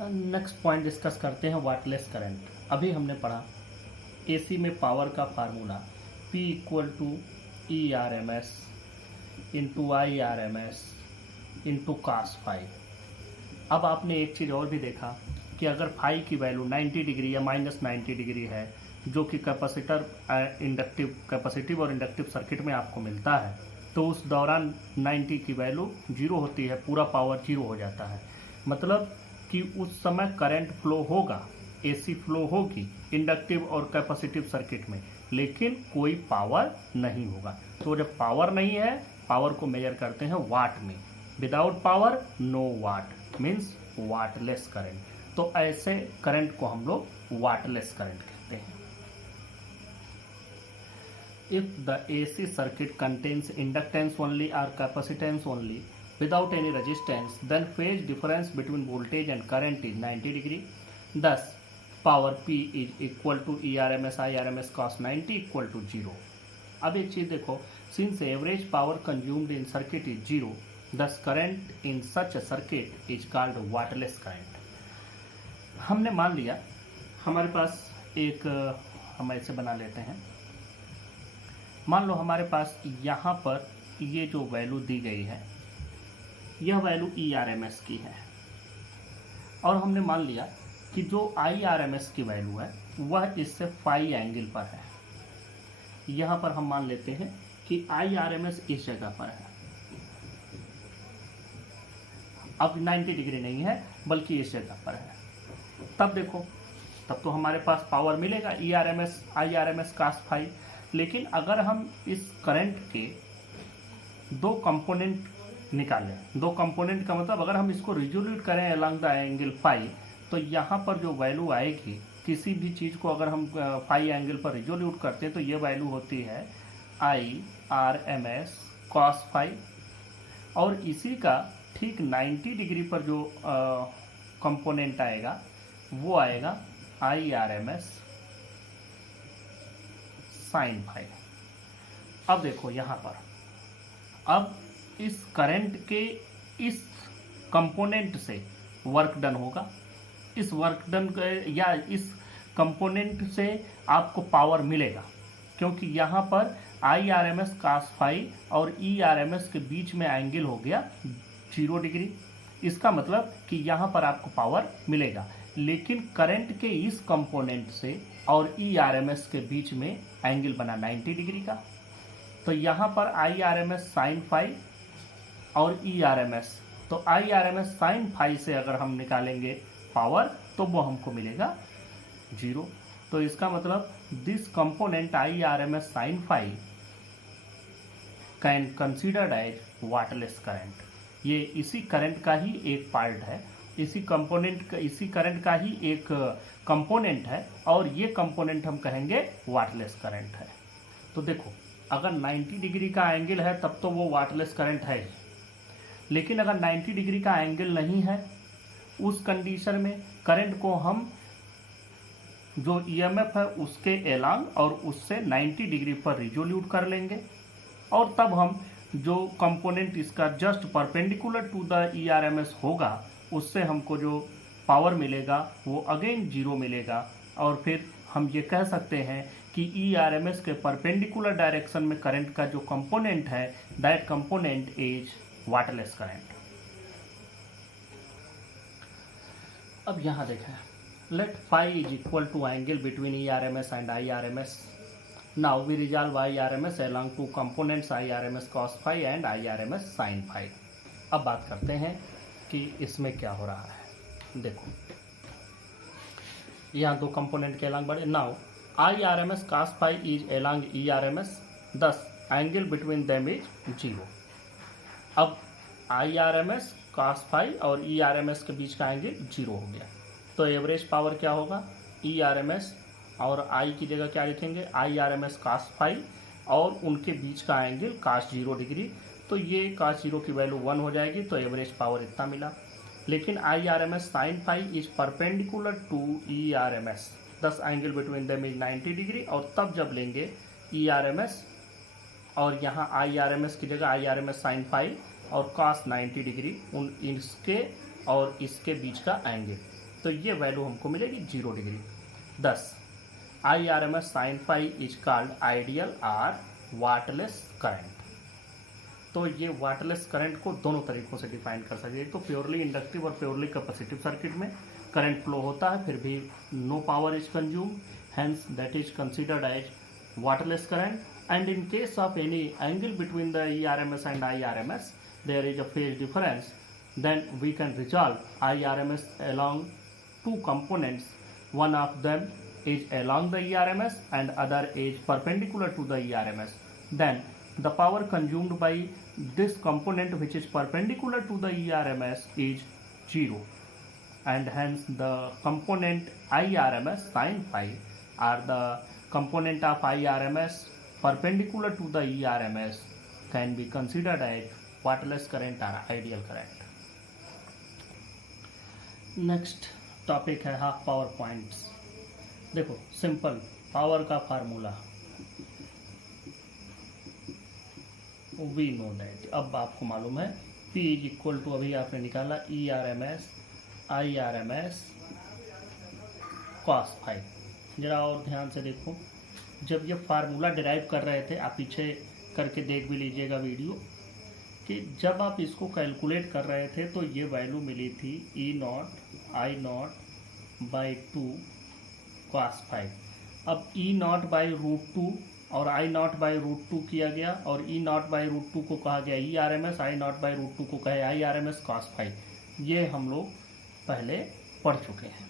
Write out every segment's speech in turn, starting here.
Next point discuss करते हैं wattless current. अभी हमने पढ़ा एसी में पावर का formula P equal to E R M S into I R M S into cos phi. अब आपने एक चीज़ और भी देखा कि अगर फाई की वैल्यू 90 डिग्री या -90 डिग्री है, जो कि कैपेसिटिव और इंडक्टिव सर्किट में आपको मिलता है, तो उस दौरान 90 की वैल्यू 0 होती है, पूरा पावर 0 हो जाता है। मतलब कि उस समय करंट फ्लो होगा, एसी फ्लो होगी इंडक्टिव और कैपेसिटिव सर्किट में, लेकिन कोई पावर नहीं होगा। तो जब पावर नहीं है, पावर को मेजर करते हैं वाट में। Without power know what means wattless current. तो ऐसे करंट को हम लोग वाटलेस करंट कहते हैं। If the AC circuit contains inductance only or capacitance only without any resistance, then phase difference between voltage and current is 90 degree. Thus, power P is equal to ERMS IRMS cos 90 equal to 0. अब एक चीज़ देखो, since average power consumed in circuit is 0, thus current in such a circuit is called wattless current. हमने मान लिया हमारे पास एक, हम ऐसे बना लेते हैं, मान लो हमारे पास यहाँ पर ये जो वैल्यू दी गई है, यह वैल्यू ERMS की है, और हमने मान लिया कि जो IRMS की वैल्यू है वह इससे फाई एंगल पर है। यहाँ पर हम मान लेते हैं कि IRMS इस जगह पर है, अब 90 डिग्री नहीं है बल्कि इस जगह पर है। तब देखो, तब तो हमारे पास पावर मिलेगा ERMS IRMS कास फाई। लेकिन अगर हम इस करंट के दो कंपोनेंट निकालें, दो कंपोनेंट का मतलब अगर हम इसको रिजोल्यूट करें अलोंग द एंगल फाई, तो यहाँ पर जो वैल्यू आएगी, किसी भी चीज़ को अगर हम फाई एंगल पर रिजोल्यूट करते हैं तो ये वैल्यू होती है IRMS कॉस फाई, और इसी का ठीक 90 डिग्री पर जो कंपोनेंट आएगा वो आएगा IRMS साइन फाई। अब देखो यहाँ पर, अब इस करंट के इस कंपोनेंट से वर्क डन होगा, इस वर्क डन या इस कंपोनेंट से आपको पावर मिलेगा, क्योंकि यहाँ पर IRMS कास फाई और ERMS के बीच में एंगल हो गया 0 डिग्री। इसका मतलब कि यहाँ पर आपको पावर मिलेगा, लेकिन करंट के इस कंपोनेंट से और ERMS के बीच में एंगल बना 90 डिग्री का। तो यहाँ पर IRMS साइन फाई और ERMS, तो IRMS साइन फाई से अगर हम निकालेंगे पावर तो वो हमको मिलेगा 0। तो इसका मतलब this component IRMS sine phi can considered as wattless current. ये इसी करंट का ही एक पार्ट है, इसी कंपोनेंट का, इसी करंट का ही एक कंपोनेंट है, और ये कंपोनेंट हम कहेंगे वाटलेस करंट है। तो देखो, अगर 90 डिग्री का एंगल है तब तो वो वाटलेस करंट है, लेकिन अगर 90 डिग्री का एंगल नहीं है, उस कंडीशन में करंट को हम जो EMF है उसके एलांग और उससे 90 डिग्री पर रिजोल्यूट कर लेंगे, और तब हम जो कंपोनेंट इसका just perpendicular to the ERMS होगा उससे हमको जो पावर मिलेगा वो अगेन 0 मिलेगा, और फिर हम ये कह सकते हैं कि ERMS के परपेंडिकुलर डायरेक्शन में करंट का जो कंपोनेंट है, that component is wattless current. अब यहाँ देखें, let phi is equal to angle between ERMS and IRMS। Now we resolve IRMS along two components IRMS cos phi and IRMS sine phi. अब बात करते हैं कि इसमें क्या हो रहा है। देखो, यहाँ दो कंपोनेंट के अलॉन्ग बढ़े। Now IRMS cos phi is along ERMS, thus angle between them is 0। अब IRMS cos फाई और ERMS के बीच का एंगल 0 हो गया, तो एवरेज पावर क्या होगा, ERMS और I की जगह क्या लिखेंगे, IRMS cos फाई, और उनके बीच का एंगल cos 0 डिग्री, तो ये cos 0 की वैल्यू 1 हो जाएगी, तो एवरेज पावर इतना मिला। लेकिन IRMS sine phi is perpendicular to ERMS, 10 angle between them is 90 degree, और तब जब लेंगे ERMS और यहाँ IRMS की जगह IRMS साइन फाई और cos 90 डिग्री, उन इसके और इसके बीच का एंगल, तो ये वैल्यू हमको मिलेगी 0 degree. 10 IRMS sin phi is called ideal or wattless current. तो ये वाटलेस करंट को दोनों तरीकों से डिफाइन कर सकते हैं। एक तो प्योरली इंडक्टिव और प्योरली कैपेसिटिव सर्किट में करंट फ्लो होता है, फिर भी no power is consume, hence that is considered as wattless current. And in case of any angle between the ERMS and IRMS there is a phase difference, then we can resolve IRMS along two components. One of them is along the ERMS and other is perpendicular to the ERMS. Then the power consumed by this component which is perpendicular to the ERMS is 0, and hence the component IRMS sin phi or the component of IRMS perpendicular to the ERMS can be considered as wattless current और ideal current. Next topic है half power points. देखो simple power का formula we know that, अब आपको मालूम है P is equal to, अभी आपने निकाला ERMS IRMS cos phi। जरा और ध्यान से देखो, जब ये फार्मूला डिराइव कर रहे थे, आप पीछे करके देख भी लीजिएगा वीडियो, कि जब आप इसको कैलकुलेट कर रहे थे तो ये वैल्यू मिली थी E0 I0 by 2 cos phi। अब E0 बाई रूट 2 और I0 बाई रूट 2 किया गया, और E0 बाई रूट 2 को कहा गया ERMS, I0 बाई रूट 2 को कहे IRMS cos phi। ये हम लोग पहले पढ़ चुके हैं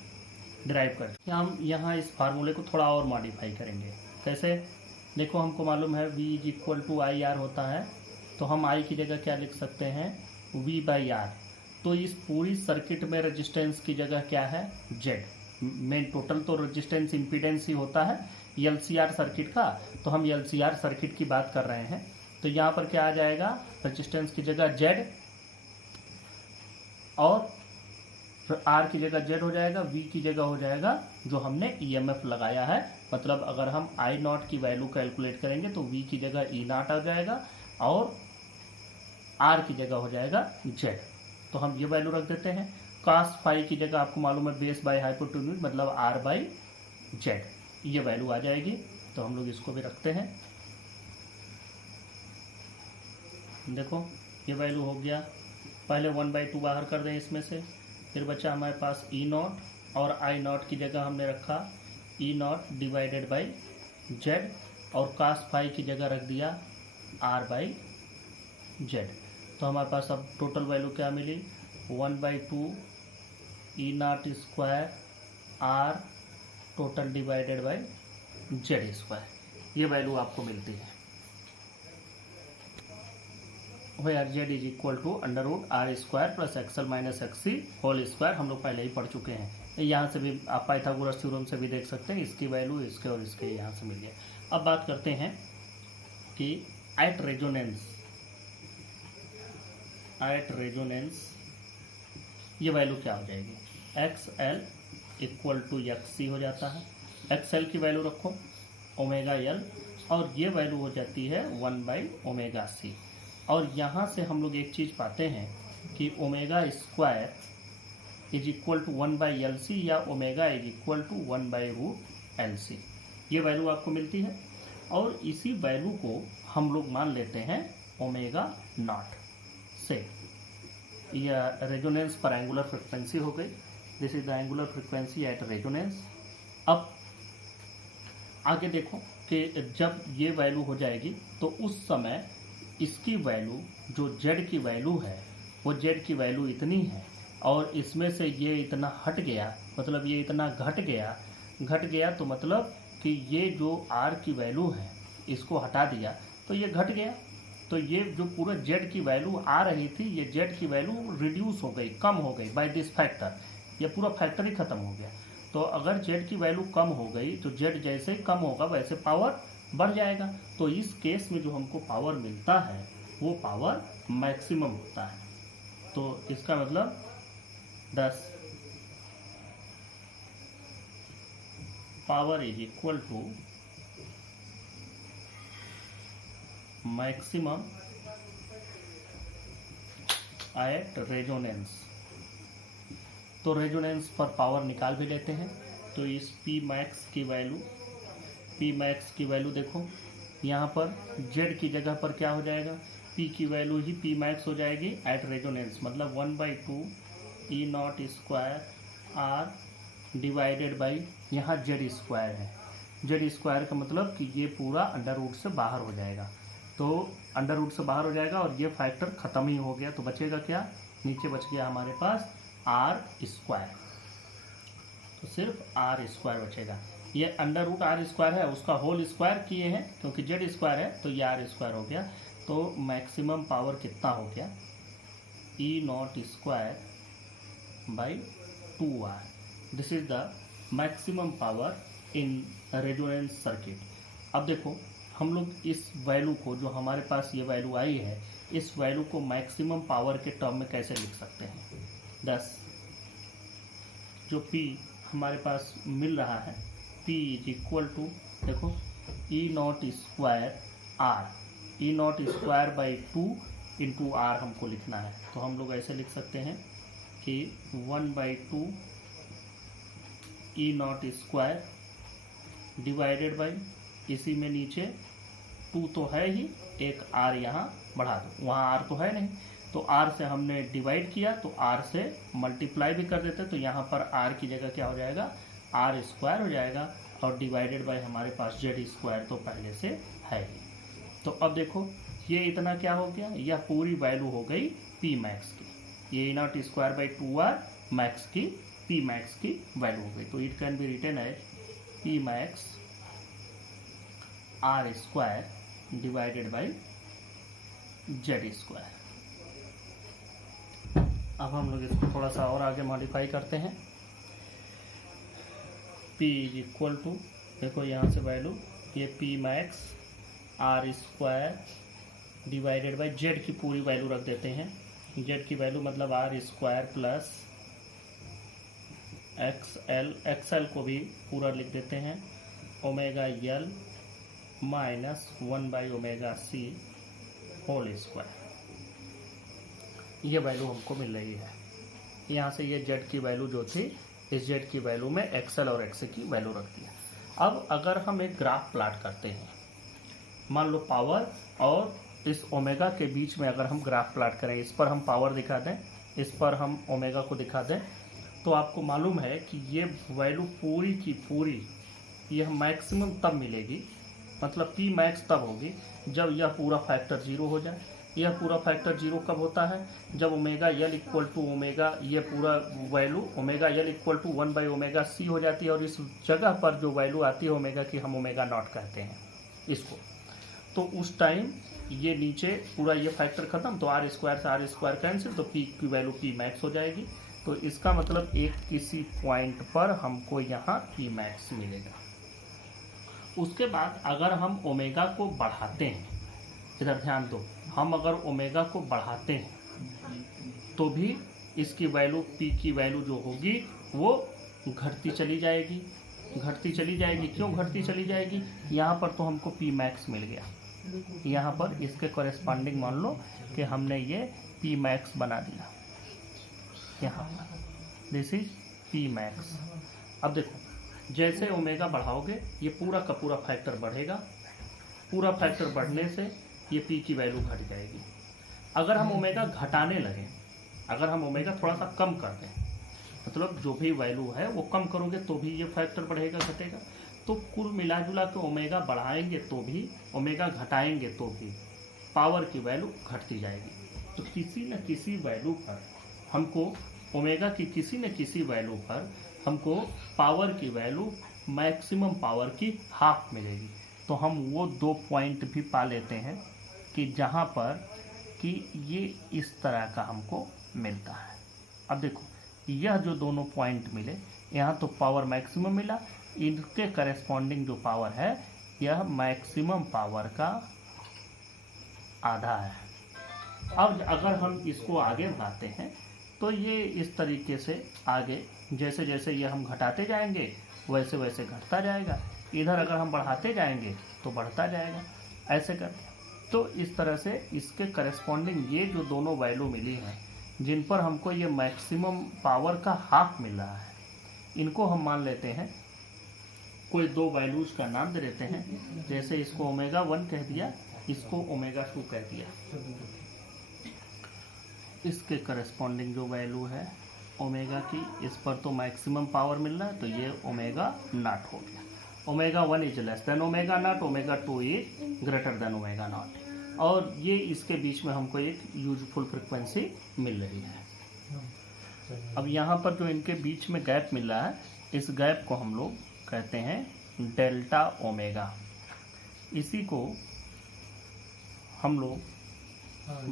ड्राइव कर। हम यहाँ इस फार्मूले को थोड़ा और मॉडिफाई करेंगे। कैसे? देखो हमको मालूम है V is equal to IR होता है, तो हम I की जगह क्या लिख सकते हैं V बाई R। तो इस पूरी सर्किट में रेजिस्टेंस की जगह क्या है Z। मेन टोटल तो रेजिस्टेंस इम्पीडेंस ही होता है LCR सर्किट का, तो हम LCR सर्किट की बात कर रहे हैं। तो यहाँ पर क्या आ जाएगा, रेजिस्टेंस की जगह Z और R की जगह Z हो जाएगा, V की जगह हो जाएगा जो हमने EMF लगाया है। मतलब अगर हम I0 की वैल्यू कैलकुलेट करेंगे तो V की जगह E0 आ जाएगा और R की जगह हो जाएगा Z। तो हम ये वैल्यू रख देते हैं। cos phi की जगह आपको मालूम है बेस बाई हाइपोटेन्यूज मतलब R बाई Z, ये वैल्यू आ जाएगी। तो हम लोग इसको भी रखते हैं। देखो ये वैल्यू हो गया, पहले 1/2 बाहर कर दें इसमें से, फिर बचा हमारे पास E0 और I0 की जगह हमने रखा E0 डिवाइडेड बाई Z, और cos phi की जगह रख दिया R बाई Z। तो हमारे पास अब टोटल वैल्यू क्या मिली, 1/2 E0 square R total divided by Z square, ये वैल्यू आपको मिलती है। Where Z is equal to √R square plus XL minus XC whole square, हम लोग पहले ही पढ़ चुके हैं। यहाँ से भी आप पाइथागोरस थ्योरम से भी देख सकते हैं, इसकी वैल्यू इसके और इसके यहाँ से मिल गया। अब बात करते हैं कि एट रेजोनेंस ये वैल्यू क्या हो जाएगी, XL इक्वल टू XC हो जाता है। XL की वैल्यू रखो ω/L और ये वैल्यू हो जाती है 1/ωc। और यहाँ से हम लोग एक चीज़ पाते हैं कि omega square is equal to 1/LC या omega is equal to 1/√LC, ये वैल्यू आपको मिलती है। और इसी वैल्यू को हम लोग मान लेते हैं ω0 से। यह रेजोनेंस पर एंगुलर फ्रिक्वेंसी हो गई। This is the angular frequency at resonance. अब आगे देखो कि जब ये वैल्यू हो जाएगी तो उस समय इसकी वैल्यू जो Z की वैल्यू है वो Z की वैल्यू इतनी है, और इसमें से ये इतना हट गया, मतलब ये इतना घट गया तो मतलब कि ये जो R की वैल्यू है इसको हटा दिया तो ये घट गया। तो ये जो पूरा Z की वैल्यू आ रही थी, ये Z की वैल्यू रिड्यूस हो गई, कम हो गई बाय दिस फैक्टर, ये पूरा फैक्टर ही खत्म हो गया। तो अगर Z की वैल्यू कम हो गई तो Z जैसे ही कम होगा वैसे पावर बढ़ जाएगा। तो इस केस में जो हमको पावर मिलता है वो पावर मैक्सिमम होता है। तो इसका मतलब 10 power is equal to maximum at resonance. तो रेजोनेंस पर पावर निकाल भी लेते हैं। तो इस P मैक्स की वैल्यू देखो, यहाँ पर Z की जगह पर क्या हो जाएगा, P की वैल्यू ही P मैक्स हो जाएगी एट रेजोनेंस, मतलब 1/2 E not square R divided by, यहाँ Z स्क्वायर है, Z स्क्वायर का मतलब कि ये पूरा अंडर रूट से बाहर हो जाएगा। तो अंडर रूट से बाहर हो जाएगा और ये फैक्टर ख़त्म ही हो गया। तो बचेगा क्या, नीचे बच गया हमारे पास R स्क्वायर, तो सिर्फ R स्क्वायर बचेगा। ये अंडर रूट R स्क्वायर है, उसका होल स्क्वायर किए हैं क्योंकि Z स्क्वायर है, तो ये R स्क्वायर हो गया। तो मैक्सिमम पावर कितना हो गया, E not square by 2R। This is the maximum power in resonance circuit. अब देखो हम लोग इस वैल्यू को, जो हमारे पास ये वैल्यू आई है, इस वैल्यू को मैक्सिमम पावर के टर्म में कैसे लिख सकते हैं। 10 जो P हमारे पास मिल रहा है, P इज इक्वल टू, देखो E not square R, E not square by 2 into R हमको लिखना है। तो हम लोग ऐसे लिख सकते हैं कि 1/2 E not square divided by, इसी में नीचे 2 तो है ही, एक R यहाँ बढ़ा दो, वहाँ R तो है नहीं, तो R से हमने डिवाइड किया तो R से मल्टीप्लाई भी कर देते, तो यहाँ पर R की जगह क्या हो जाएगा, R स्क्वायर हो जाएगा, और डिवाइडेड बाय हमारे पास Z स्क्वायर तो पहले से है ही। तो अब देखो ये इतना क्या हो गया, यह पूरी वैल्यू हो गई P मैक्स की, ये naught square by 2R max की P मैक्स की वैल्यू हो गई। तो it can be written as P max R square divided by Z square. अब हम लोग इसको थोड़ा सा और आगे मॉडिफाई करते हैं। P इज इक्वल टू, देखो यहाँ से वैल्यू, ये P max R square divided by Z की पूरी वैल्यू रख देते हैं। Z की वैल्यू मतलब R स्क्वायर प्लस XL को भी पूरा लिख देते हैं, omega L minus 1/ωc whole square. ये वैल्यू हमको मिल रही है। यहाँ से ये Z की वैल्यू जो थी, इस Z की वैल्यू में XL और XC की वैल्यू रख दिया। अब अगर हम एक ग्राफ प्लाट करते हैं, मान लो पावर और इस ओमेगा के बीच में अगर हम ग्राफ प्लाट करें, इस पर हम पावर दिखा दें, इस पर हम ओमेगा को दिखा दें, तो आपको मालूम है कि ये वैल्यू पूरी की पूरी यह मैक्सिमम तब मिलेगी, मतलब P मैक्स तब होगी जब यह पूरा फैक्टर 0 हो जाए। यह पूरा फैक्टर 0 कब होता है, जब omega L equal to omega, ये पूरा value omega L equal to 1/ωc हो जाती है, और इस जगह पर जो वैल्यू आती है ओमेगा की, हम ओमेगा नॉट कहते हैं इसको। तो उस टाइम ये नीचे पूरा ये फैक्टर खत्म, तो R स्क्वायर से R स्क्वायर कैंसिल, तो P की वैल्यू P मैक्स हो जाएगी। तो इसका मतलब एक किसी पॉइंट पर हमको यहाँ P मैक्स मिलेगा। उसके बाद अगर हम ओमेगा को बढ़ाते हैं, इधर ध्यान दो, हम अगर ओमेगा को बढ़ाते हैं तो भी इसकी वैल्यू P की वैल्यू जो होगी वो घटती चली जाएगी, घटती चली जाएगी। क्यों घटती चली जाएगी, यहाँ पर तो हमको P मैक्स मिल गया, यहाँ पर इसके कॉरेस्पॉन्डिंग मान लो कि हमने ये P मैक्स बना दिया, यहाँ दिस इज P मैक्स। अब देखो जैसे ओमेगा बढ़ाओगे ये पूरा का पूरा फैक्टर बढ़ेगा, पूरा फैक्टर बढ़ने से ये P की वैल्यू घट जाएगी। अगर हम ओमेगा घटाने लगें, अगर हम ओमेगा थोड़ा सा कम कर दें, मतलब जो भी वैल्यू है वो कम करोगे तो भी ये फैक्टर बढ़ेगा घटेगा। तो कुल मिला जुला के ओमेगा बढ़ाएंगे तो भी, ओमेगा घटाएंगे तो भी पावर की वैल्यू घटती जाएगी। तो किसी न किसी वैल्यू पर हमको, ओमेगा की किसी न किसी वैल्यू पर हमको पावर की वैल्यू मैक्सिमम पावर की हाफ मिलेगी। तो हम वो 2 पॉइंट भी पा लेते हैं कि जहाँ पर कि ये इस तरह का हमको मिलता है। अब देखो यह जो दोनों पॉइंट मिले, यहाँ तो पावर मैक्सिमम मिला, इनके करेस्पॉन्डिंग जो पावर है यह मैक्सिमम पावर का आधा है। अब अगर हम इसको आगे बढ़ाते हैं तो ये इस तरीके से आगे, जैसे जैसे ये हम घटाते जाएंगे वैसे वैसे घटता जाएगा, इधर अगर हम बढ़ाते जाएंगे तो बढ़ता जाएगा, ऐसे करके। तो इस तरह से इसके करेस्पॉन्डिंग ये जो दोनों वैल्यू मिली हैं, जिन पर हमको ये मैक्सिमम पावर का हाफ मिल रहा है, इनको हम मान लेते हैं, कोई दो वैल्यूज का नाम दे देते हैं। जैसे इसको ओमेगा 1 कह दिया, इसको ओमेगा 2 कह दिया। इसके करस्पॉन्डिंग जो वैल्यू है ओमेगा की, इस पर तो मैक्सिमम पावर मिल रहा है, तो ये ओमेगा नॉट हो गया। Omega 1 is less than omega naught, omega 2 is greater than omega naught, और ये इसके बीच में हमको एक यूजफुल फ्रिक्वेंसी मिल रही है। अब यहाँ पर जो इनके बीच में गैप मिल रहा है, इस गैप को हम लोग कहते हैं डेल्टा ओमेगा। इसी को हम लोग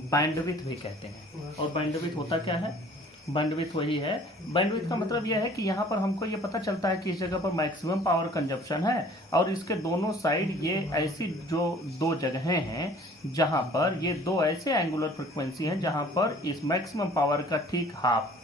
बैंडविड्थ भी कहते हैं। और बैंडविड्थ होता क्या है? बैंडविड्थ वही है, बैंडविड्थ का मतलब यह है कि यहाँ पर हमको ये पता चलता है कि इस जगह पर मैक्सिमम पावर कंजप्शन है, और इसके दोनों साइड ये ऐसी जो दो जगहें हैं जहाँ पर ये दो ऐसे एंगुलर फ्रिक्वेंसी हैं जहाँ पर इस मैक्सिमम पावर का ठीक हाफ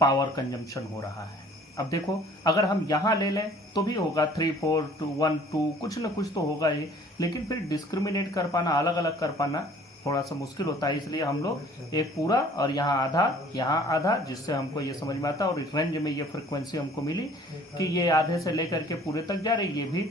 पावर कंजम्पशन हो रहा है। अब देखो, अगर हम यहाँ ले लें तो भी होगा 3, 4, 2, 1, 2, कुछ न कुछ तो होगा ही, लेकिन फिर डिस्क्रिमिनेट कर पाना, अलग अलग कर पाना थोड़ा सा मुश्किल होता है। इसलिए हम लोग एक पूरा और यहाँ आधा, जिससे हमको ये समझ में आता है। और इस रेंज में ये फ्रिक्वेंसी हमको मिली कि ये आधे से लेकर के पूरे तक जा रही, ये भी,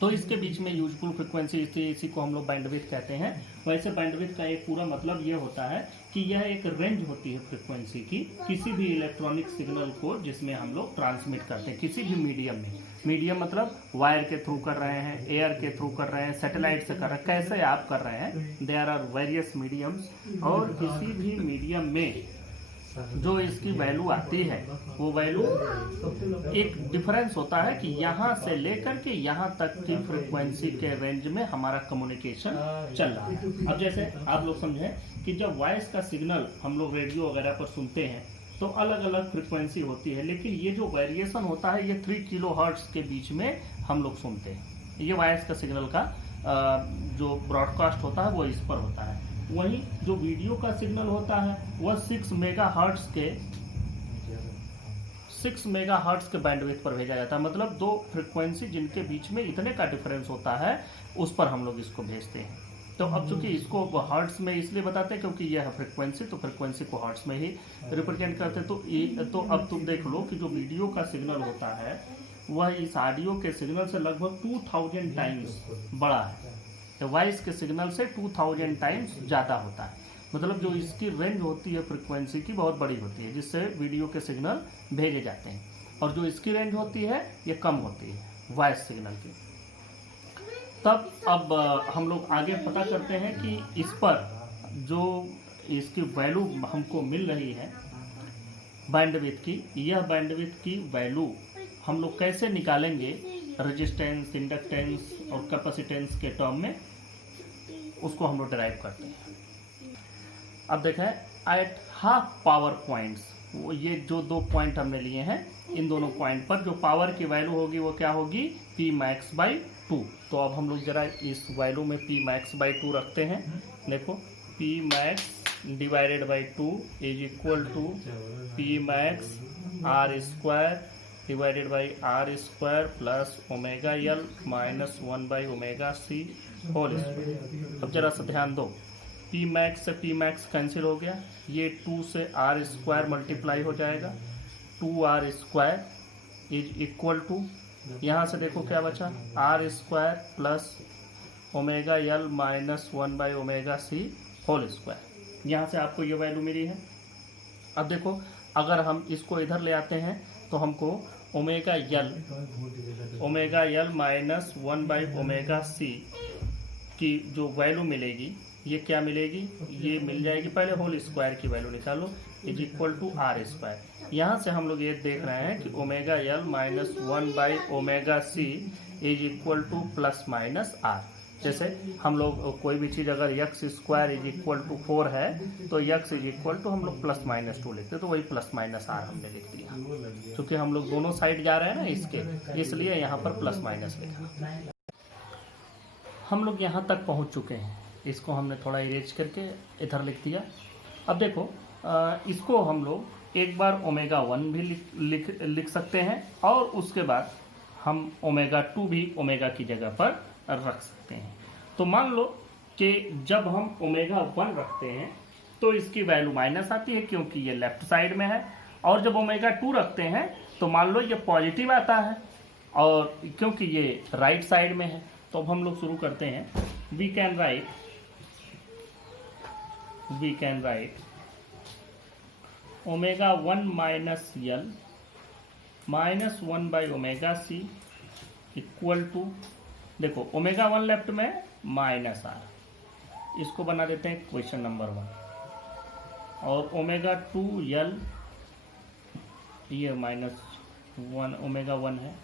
तो इसके बीच में यूजफुल फ्रिक्वेंसी, इसी को हम लोग बैंडविड्थ कहते हैं। वैसे बैंडविड्थ का एक पूरा मतलब ये होता है कि यह एक रेंज होती है फ्रिक्वेंसी की, किसी भी इलेक्ट्रॉनिक सिग्नल को जिसमें हम लोग ट्रांसमिट करते हैं किसी भी मीडियम में। मीडियम मतलब वायर के थ्रू कर रहे हैं, एयर के थ्रू कर रहे हैं, सैटेलाइट से कर रहे हैं, कैसे आप कर रहे हैं, देयर आर वेरियस मीडियम्स। और किसी भी मीडियम में जो इसकी वैल्यू आती है, वो वैल्यू एक डिफरेंस होता है कि यहाँ से लेकर के यहाँ तक की फ्रिक्वेंसी के रेंज में हमारा कम्युनिकेशन चल रहा है। अब जैसे आप लोग समझें कि जब वॉइस का सिग्नल हम लोग रेडियो वगैरह पर सुनते हैं तो अलग अलग फ्रिक्वेंसी होती है, लेकिन ये जो वेरिएशन होता है ये 3 किलो हर्ट्ज के बीच में हम लोग सुनते हैं। ये वॉइस का सिग्नल का जो ब्रॉडकास्ट होता है वो इस पर होता है। वहीं जो वीडियो का सिग्नल होता है वह 6 मेगाहर्ट्ज के बैंडविड्थ पर भेजा जाता है। मतलब दो फ्रिक्वेंसी जिनके बीच में इतने का डिफरेंस होता है, उस पर हम लोग इसको भेजते हैं। तो अब चूंकि इसको हर्ट्ज में इसलिए बताते हैं क्योंकि यह है फ्रिक्वेंसी, तो फ्रिक्वेंसी को हर्ट्ज में ही रिप्रेजेंट करते हैं। तो अब तुम देख लो कि जो वीडियो का सिग्नल होता है वह इस ऑडियो के सिग्नल से लगभग 2000 टाइम्स बड़ा है, तो वॉइस के सिग्नल से 2000 टाइम्स ज़्यादा होता है। मतलब जो इसकी रेंज होती है फ्रिक्वेंसी की बहुत बड़ी होती है, जिससे वीडियो के सिग्नल भेजे जाते हैं। और जो इसकी रेंज होती है ये कम होती है वॉइस सिग्नल की। तब अब हम लोग आगे पता करते हैं कि इस पर जो इसकी वैल्यू हमको मिल रही है बैंडविड्थ की, यह बैंडविड्थ की वैल्यू हम लोग कैसे निकालेंगे रेजिस्टेंस, इंडक्टेंस और कैपेसिटेंस के टर्म में, उसको हम लोग डिराइव करते हैं। अब देखें, एट हाफ पावर पॉइंट्स, ये जो दो पॉइंट हमने लिए हैं, इन दोनों पॉइंट पर जो पावर की वैल्यू होगी वो क्या होगी? P max by 2। तो अब हम लोग जरा इस वैल्यू में P max by 2 रखते हैं। देखो, P max divided by 2 is equal to P max R square divided by R square plus omega L minus 1 by omega C whole square. अब जरा सा ध्यान दो, P max से P max कैंसिल हो गया, ये 2 से R स्क्वायर मल्टीप्लाई हो जाएगा, 2R square is equal to, यहाँ से देखो क्या बचा, R square plus omega L minus 1 by omega C whole square. यहाँ से आपको ये वैल्यू मिली है। अब देखो, अगर हम इसको इधर ले आते हैं तो हमको omega L minus 1 by omega C की जो वैल्यू मिलेगी, ये क्या मिलेगी? ये मिल जाएगी, पहले होल स्क्वायर की वैल्यू निकालो, is equal to R square. यहाँ से हम लोग ये देख रहे हैं कि omega L minus 1 by omega C is equal to plus minus R। जैसे हम लोग कोई भी चीज़ अगर x square is equal to 4 है तो x इज इक्वल टू हम लोग प्लस माइनस 2 लिखते, तो वही प्लस माइनस R हमने लिख दिया। क्योंकि हम लोग दोनों साइड जा रहे हैं ना इसके, इसलिए यहाँ पर प्लस माइनस लिखा। हम लोग यहाँ तक पहुँच चुके हैं, इसको हमने थोड़ा इरेज करके इधर लिख दिया। अब देखो, इसको हम लोग एक बार ओमेगा 1 भी लिख सकते हैं, और उसके बाद हम ओमेगा 2 भी ओमेगा की जगह पर रख सकते हैं। तो मान लो कि जब हम ओमेगा 1 रखते हैं तो इसकी वैल्यू माइनस आती है क्योंकि ये लेफ्ट साइड में है। और जब ओमेगा 2 रखते हैं तो मान लो ये पॉजिटिव आता है और क्योंकि ये राइट साइड में है। तो अब हम लोग शुरू करते हैं। We can write omega 1 minus L minus 1 by omega C equal to, देखो ओमेगा 1 लेफ्ट में माइनस आर, इसको बना देते हैं क्वेश्चन नंबर 1। और ओमेगा 2 यल, ये माइनस 1 ओमेगा 1 है,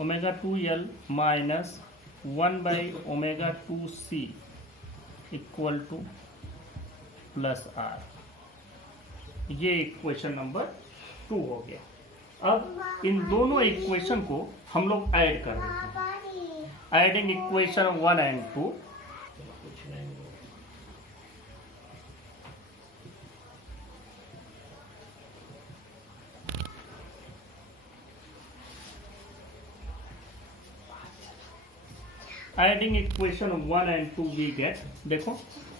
omega 2 L minus 1 by omega 2 C equal to plus R. ये इक्वेशन नंबर 2 हो गया। अब इन दोनों इक्वेशन को हम लोग ऐड कर देते हैं। Adding equation 1 and 2, adding equation 1 and 2 we get, देखो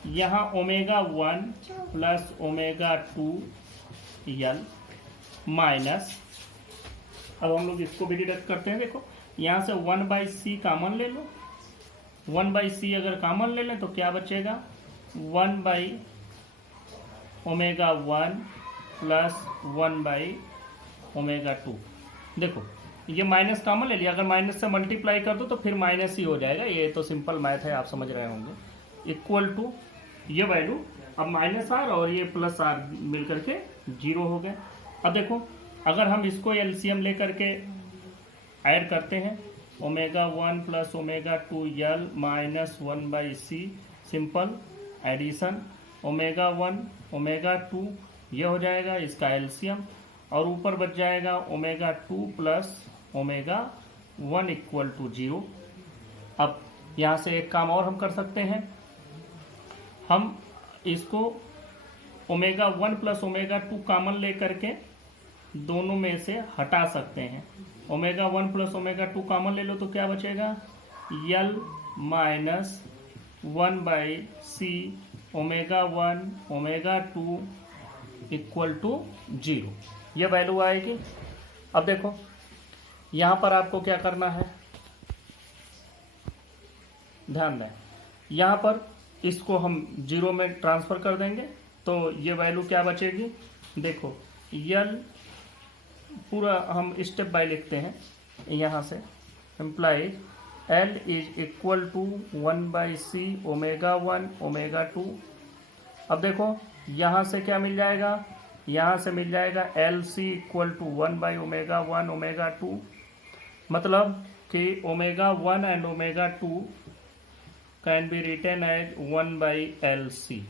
यहाँ omega 1 plus omega 2 L minus, अब हम लोग इसको भी डिडक्ट करते हैं। देखो यहाँ से 1 बाई सी कामन ले लो, 1 बाई सी अगर कामन ले लें तो क्या बचेगा, 1 by omega 1 plus 1 by omega 2। देखो ये माइनस कामन ले लिया, अगर माइनस से मल्टीप्लाई कर दो तो फिर माइनस ही हो जाएगा, ये तो सिंपल मैथ है, आप समझ रहे होंगे। इक्वल टू ये वैल्यू अब माइनस आर और ये प्लस आर मिल करके 0 हो गया। अब देखो अगर हम इसको एलसीएम लेकर के ऐड करते हैं, omega 1 plus omega 2 L minus 1 by C, simple addition, omega 1 omega 2 ये हो जाएगा इसका एलसीएम, और ऊपर बच जाएगा omega 2 plus omega 1 equal to 0। अब यहाँ से एक काम और हम कर सकते हैं, हम इसको ओमेगा 1 प्लस ओमेगा 2 कॉमन ले करके दोनों में से हटा सकते हैं। ओमेगा 1 प्लस ओमेगा 2 कॉमन ले लो तो क्या बचेगा, L minus 1 by C omega 1 omega 2 equal to 0, ये वैल्यू आएगी। अब देखो यहाँ पर आपको क्या करना है, ध्यान दें, यहाँ पर इसको हम 0 में ट्रांसफर कर देंगे तो ये वैल्यू क्या बचेगी, देखो यल पूरा हम स्टेप बाय लिखते हैं, यहाँ से implies L is equal to 1 by C omega 1 omega 2। अब देखो यहाँ से क्या मिल जाएगा, यहाँ से मिल जाएगा L C equal to 1 by omega 1 omega 2, मतलब कि omega 1 and omega 2 can be written as 1 by L C.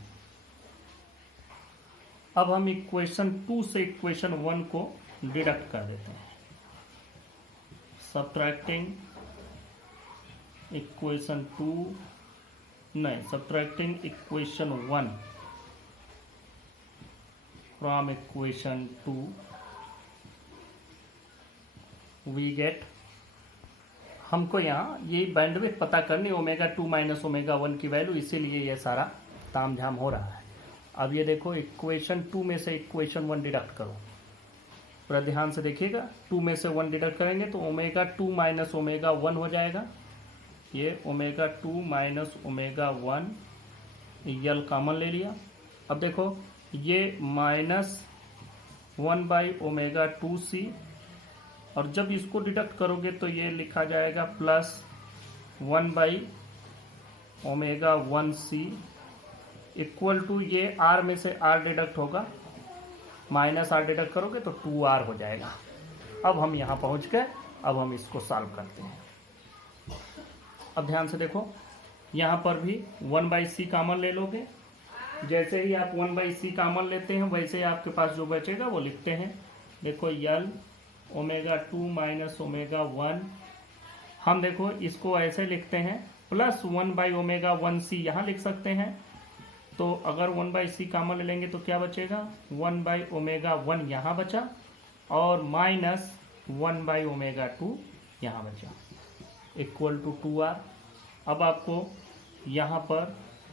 अब हम इक्वेशन 2 से इक्वेशन 1 को डिडक्ट कर देते हैं। सब्ट्रैक्टिंग इक्वेशन 2, नहीं subtracting equation 1 from equation 2 we get, हमको यहाँ ये बैंडविड्थ पता करनी ओमेगा 2 माइनस ओमेगा 1 की वैल्यू, इसीलिए ये सारा तामझाम हो रहा है। अब ये देखो इक्वेशन 2 में से इक्वेशन 1 डिडक्ट करो, पूरा ध्यान से देखिएगा। 2 में से 1 डिडक्ट करेंगे तो ओमेगा 2 माइनस ओमेगा 1 हो जाएगा, ये ओमेगा 2 माइनस ओमेगा 1 यल कॉमन ले लिया। अब देखो ये माइनस 1 बाई ओमेगा 2 सी, और जब इसको डिडक्ट करोगे तो ये लिखा जाएगा plus 1 by omega 1 C equal to, ये आर में से आर डिडक्ट होगा, माइनस आर डिडक्ट करोगे तो 2r हो जाएगा। अब हम यहाँ पहुँच गए, अब हम इसको सॉल्व करते हैं। अब ध्यान से देखो यहाँ पर भी 1 बाई सी कॉमन ले लोगे, जैसे ही आप 1 बाई सी कॉमन लेते हैं वैसे ही आपके पास जो बचेगा वो लिखते हैं। देखो यल ओमेगा 2 माइनस ओमेगा 1, हम देखो इसको ऐसे लिखते हैं प्लस 1 बाई ओमेगा 1 सी यहाँ लिख सकते हैं। तो अगर 1 बाई सी कॉमन ले लेंगे तो क्या बचेगा, 1 बाई ओमेगा 1 यहाँ बचा और माइनस 1 बाई ओमेगा 2 यहाँ बचा इक्वल टू 2r। अब आपको यहाँ पर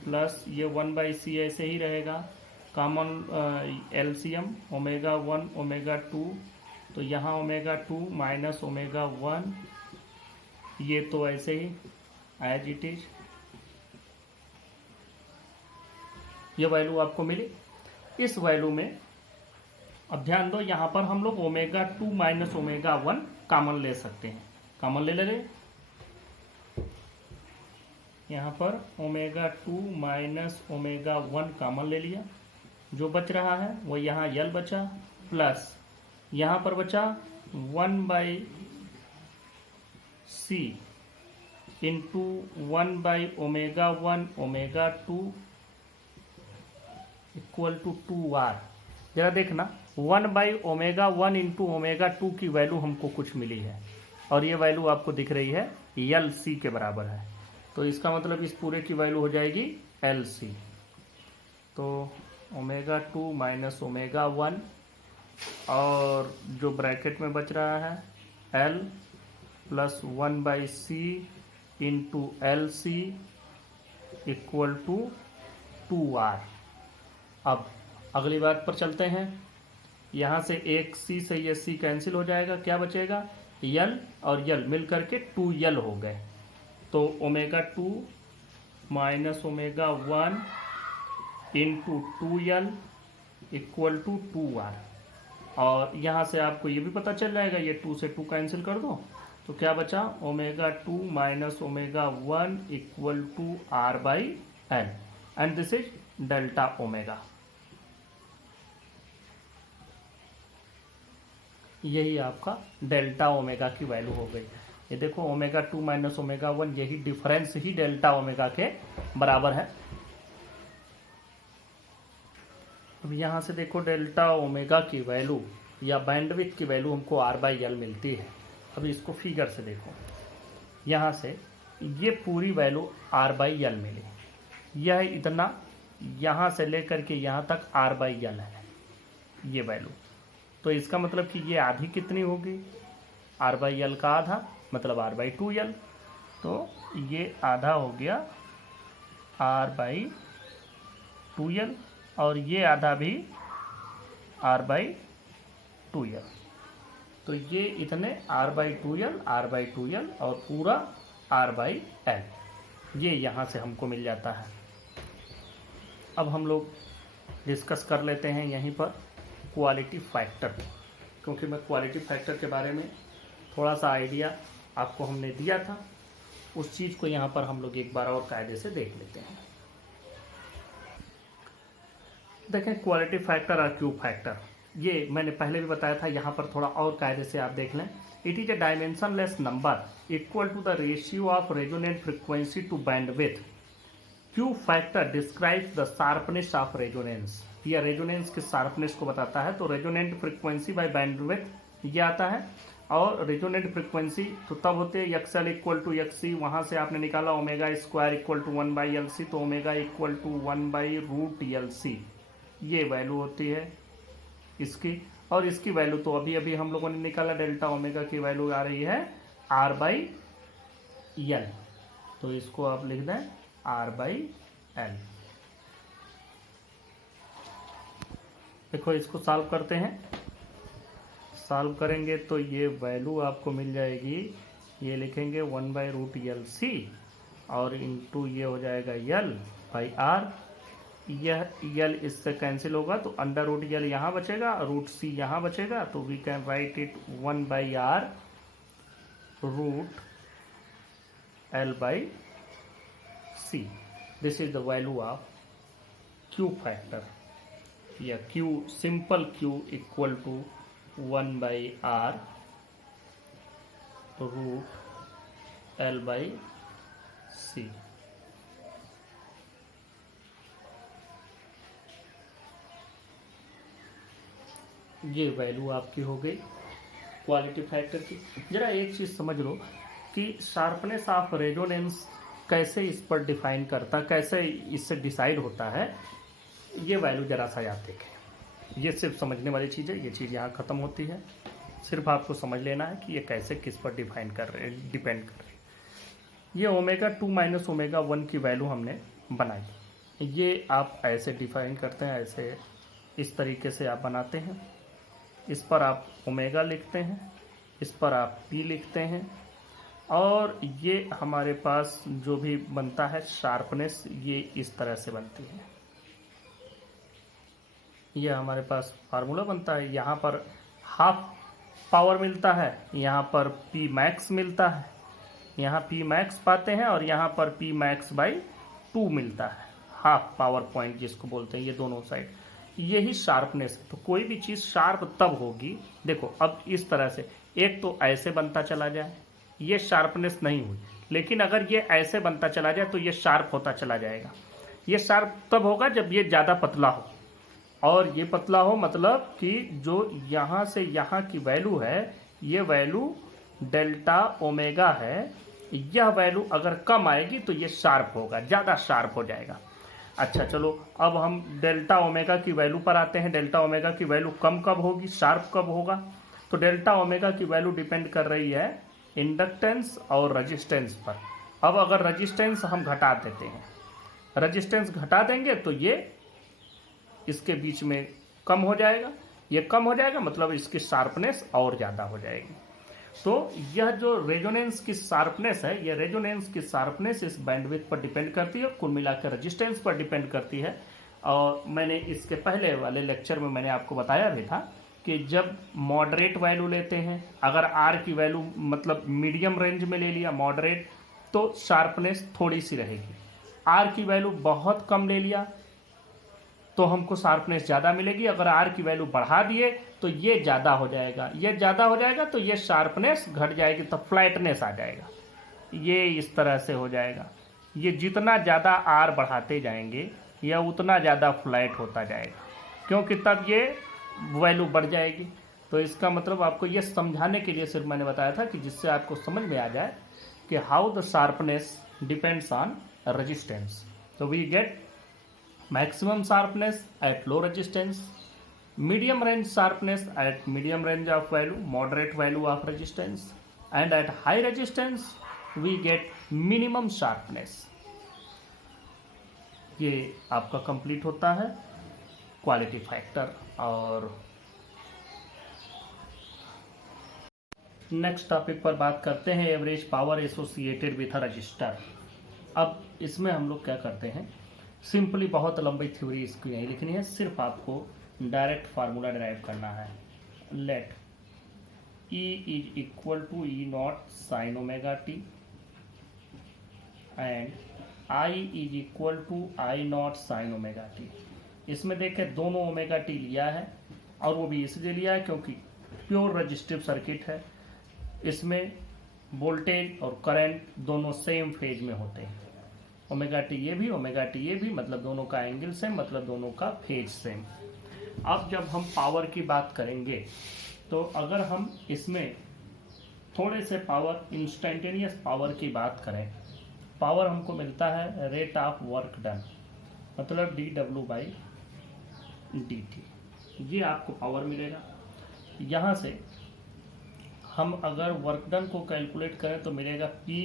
प्लस ये 1 बाई सी ऐसे ही रहेगा, कॉमन एलसीएम ओमेगा 1 ओमेगा 2, तो यहाँ ओमेगा 2 माइनस ओमेगा 1, ये तो ऐसे ही एज इट इज ये वैल्यू आपको मिली। इस वैल्यू में अब ध्यान दो, यहाँ पर हम लोग ओमेगा 2 माइनस ओमेगा 1 कॉमन ले सकते हैं। कॉमन ले ले, यहाँ पर ओमेगा 2 माइनस ओमेगा 1 कॉमन ले लिया। जो बच रहा है वो यहाँ यल बचा, प्लस यहाँ पर बचा 1/c इंटू 1/ओमेगा 1 ओमेगा 2 इक्वल टू 2r। जरा देखना, 1/ओमेगा 1 इंटू ओमेगा 2 की वैल्यू हमको कुछ मिली है, और ये वैल्यू आपको दिख रही है यल सी के बराबर है। तो इसका मतलब इस पूरे की वैल्यू हो जाएगी एल सी। तो ओमेगा 2 माइनस ओमेगा 1, और जो ब्रैकेट में बच रहा है L plus 1/c into L C equal to 2r। अब अगली बात पर चलते हैं। यहाँ से एक सी से ये सी कैंसिल हो जाएगा, क्या बचेगा, यल और यल मिल करके 2l हो गए। तो omega 2 minus omega 1 into 2l equal to 2r। और यहाँ से आपको ये भी पता चल जाएगा, ये 2 से 2 कैंसिल कर दो, तो क्या बचा, omega 2 minus omega 1 equal to r/l, and this is delta omega. यही आपका डेल्टा ओमेगा की वैल्यू हो गई। ये देखो ओमेगा 2 माइनस ओमेगा 1, यही डिफरेंस ही डेल्टा ओमेगा के बराबर है। अब यहाँ से देखो डेल्टा ओमेगा की वैल्यू या बैंडविड्थ की वैल्यू हमको r/l मिलती है। अब इसको फिगर से देखो, यहाँ से ये पूरी वैल्यू r/l मिली, यह इतना यहाँ से लेकर के यहाँ तक r/l है ये वैल्यू। तो इसका मतलब कि ये आधी कितनी होगी, r/l का आधा मतलब r/2l। तो ये आधा हो गया r/2l, और ये आधा भी r/2l। तो ये इतने r/2l और पूरा r/l, ये यहाँ से हमको मिल जाता है। अब हम लोग डिस्कस कर लेते हैं यहीं पर क्वालिटी फैक्टर, क्योंकि मैं क्वालिटी फैक्टर के बारे में थोड़ा सा आइडिया आपको हमने दिया था, उस चीज़ को यहाँ पर हम लोग एक बार और कायदे से देख लेते हैं। देखें क्वालिटी फैक्टर और क्यू फैक्टर, ये मैंने पहले भी बताया था, यहाँ पर थोड़ा और कायदे से आप देख लें। It is a dimensionless number equal to the ratio of resonant frequency to bandwidth. Q factor describes the sharpness of resonance, यह रेजोनेंस के शार्पनेस को बताता है। तो रेजोनेंट फ्रीक्वेंसी बाय बैंडविड्थ ये आता है, और रेजोनेंट फ्रीक्वेंसी तो तब होते हैं XL इक्वल टू XC, वहाँ से आपने निकाला omega square equal to 1/LC, तो ओमेगा इक्वल टू 1/√LC, ये वैल्यू होती है इसकी। और इसकी वैल्यू तो अभी अभी हम लोगों ने निकाला, डेल्टा ओमेगा की वैल्यू आ रही है r/l, तो इसको आप लिख दें r/l। देखो इसको सॉल्व करते हैं, सॉल्व करेंगे तो ये वैल्यू आपको मिल जाएगी, ये लिखेंगे 1/√LC और इंटू ये हो जाएगा l/r। यह यल इससे कैंसिल होगा, तो अंडर√l यहाँ बचेगा, √c यहाँ बचेगा, तो we can write it 1/r√l/c। This is the value of Q factor, या Q simple Q equal to 1/r√l/c। ये वैल्यू आपकी हो गई क्वालिटी फैक्टर की। जरा एक चीज़ समझ लो कि शार्पनेस ऑफ रेजोनेंस कैसे इस पर डिफाइन करता, कैसे इससे डिसाइड होता है, ये वैल्यू जरा सा याद देखें। ये सिर्फ समझने वाली चीज़ है, ये चीज़ यहाँ ख़त्म होती है। सिर्फ आपको समझ लेना है कि ये कैसे किस पर डिफाइन कर रहे हैं, डिपेंड कर रहे हैं। ये ओमेगा 2 माइनस ओमेगा 1 की वैल्यू हमने बनाई, ये आप ऐसे डिफाइन करते हैं, ऐसे इस तरीके से आप बनाते हैं। इस पर आप ओमेगा लिखते हैं, इस पर आप पी लिखते हैं, और ये हमारे पास जो भी बनता है शार्पनेस, ये इस तरह से बनती है। ये हमारे पास फार्मूला बनता है। यहाँ पर हाफ पावर मिलता है, यहाँ पर पी मैक्स मिलता है, यहाँ पी मैक्स पाते हैं, और यहाँ पर पी मैक्स बाई 2 मिलता है, हाफ पावर पॉइंट जिसको बोलते हैं, ये दोनों साइड। यही शार्पनेस है। तो कोई भी चीज़ शार्प तब होगी, देखो अब इस तरह से, एक तो ऐसे बनता चला जाए, ये शार्पनेस नहीं हुई, लेकिन अगर ये ऐसे बनता चला जाए तो ये शार्प होता चला जाएगा। ये शार्प तब होगा जब ये ज़्यादा पतला हो, और ये पतला हो मतलब कि जो यहाँ से यहाँ की वैल्यू है, ये वैल्यू डेल्टा ओमेगा है, यह वैल्यू अगर कम आएगी तो ये शार्प होगा, ज़्यादा शार्प हो जाएगा। अच्छा चलो, अब हम डेल्टा ओमेगा की वैल्यू पर आते हैं। डेल्टा ओमेगा की वैल्यू कम कब होगी, शार्प कब होगा? तो डेल्टा ओमेगा की वैल्यू डिपेंड कर रही है इंडक्टेंस और रजिस्टेंस पर। अब अगर रजिस्टेंस हम घटा देते हैं, रजिस्टेंस घटा देंगे तो ये इसके बीच में कम हो जाएगा, ये कम हो जाएगा मतलब इसकी शार्पनेस और ज़्यादा हो जाएगी। तो यह जो रेजोनेंस की शार्पनेस है, यह रेजोनेंस की शार्पनेस इस बैंडविड्थ पर डिपेंड करती है, कुल मिलाकर रजिस्टेंस पर डिपेंड करती है। और मैंने इसके पहले वाले लेक्चर में मैंने आपको बताया भी था कि जब मॉडरेट वैल्यू लेते हैं, अगर आर की वैल्यू मतलब मीडियम रेंज में ले लिया मॉडरेट, तो शार्पनेस थोड़ी सी रहेगी। आर की वैल्यू बहुत कम ले लिया तो हमको शार्पनेस ज़्यादा मिलेगी। अगर आर की वैल्यू बढ़ा दिए तो ये ज़्यादा हो जाएगा, ये ज़्यादा हो जाएगा तो ये शार्पनेस घट जाएगी, तो फ्लैटनेस आ जाएगा। ये इस तरह से हो जाएगा। ये जितना ज़्यादा आर बढ़ाते जाएंगे यह उतना ज़्यादा फ्लैट होता जाएगा, क्योंकि तब ये वैल्यू बढ़ जाएगी। तो इसका मतलब आपको ये समझाने के लिए सिर्फ मैंने बताया था कि जिससे आपको समझ में आ जाए कि how the sharpness depends on resistance. तो we get maximum sharpness at low resistance, medium range sharpness at medium range of value, moderate value of resistance, and at high resistance we get minimum sharpness। ये आपका complete होता है quality factor. और next topic पर बात करते हैं average power associated with a resistor. अब इसमें हम लोग क्या करते हैं, सिंपली बहुत लंबी थ्योरी इसकी नहीं लिखनी है, सिर्फ आपको डायरेक्ट फार्मूला डिराइव करना है। Let E is equal to E naught sine omega T and I is equal to I naught sine omega T. इसमें देखें दोनों ओमेगा टी लिया है, और वो भी इसलिए लिया है क्योंकि प्योर रजिस्टिव सर्किट है। इसमें वोल्टेज और करंट दोनों सेम फेज में होते हैं। ओमेगा टी ये भी, ओमेगा टी ये भी, मतलब दोनों का एंगल सेम, मतलब दोनों का फेज सेम। अब जब हम पावर की बात करेंगे तो अगर हम इसमें थोड़े से पावर, इंस्टेंटेनियस पावर की बात करें, पावर हमको मिलता है रेट ऑफ वर्क डन, मतलब D W by D T, ये आपको पावर मिलेगा। यहाँ से हम अगर वर्क डन को कैलकुलेट करें तो मिलेगा पी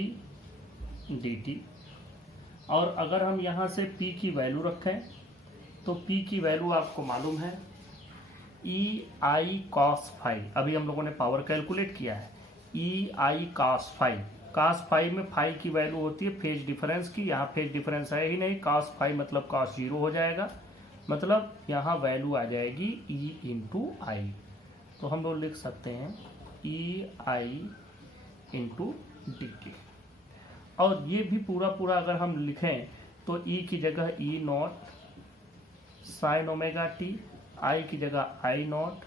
डी टी, और अगर हम यहाँ से P की वैल्यू रखें तो P की वैल्यू आपको मालूम है ई आई कॉस फाई। अभी हम लोगों ने पावर कैलकुलेट किया है ई I cos phi. Cos phi में फाई की वैल्यू होती है फेज डिफरेंस की, यहाँ फेज डिफरेंस है ही नहीं, कॉस फाई मतलब कॉस 0 हो जाएगा, मतलब यहाँ वैल्यू आ जाएगी E इंटू आई। तो हम लोग लिख सकते हैं ई आई इंटू डी टी। और ये भी पूरा पूरा अगर हम लिखें तो E की जगह E naught sine omega T, I की जगह I naught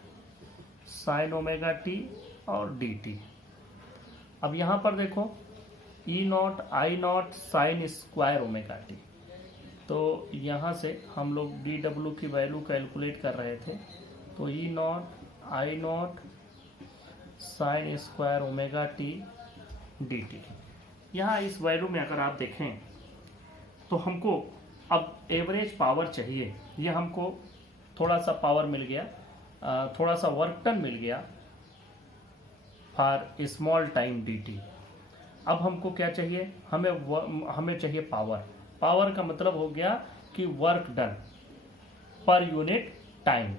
sine omega T और डी टी। अब यहाँ पर देखो E naught I naught sine square omega T, तो यहाँ से हम लोग डी डब्ल्यू की वैल्यू कैलकुलेट कर रहे थे, तो E naught I naught sine square omega T D T. यहाँ इस वैल्यू में अगर आप देखें तो हमको अब एवरेज पावर चाहिए। ये हमको थोड़ा सा पावर मिल गया, थोड़ा सा वर्क डन मिल गया for small time D T. अब हमको क्या चाहिए, हमें चाहिए पावर। पावर का मतलब हो गया कि work done per unit time,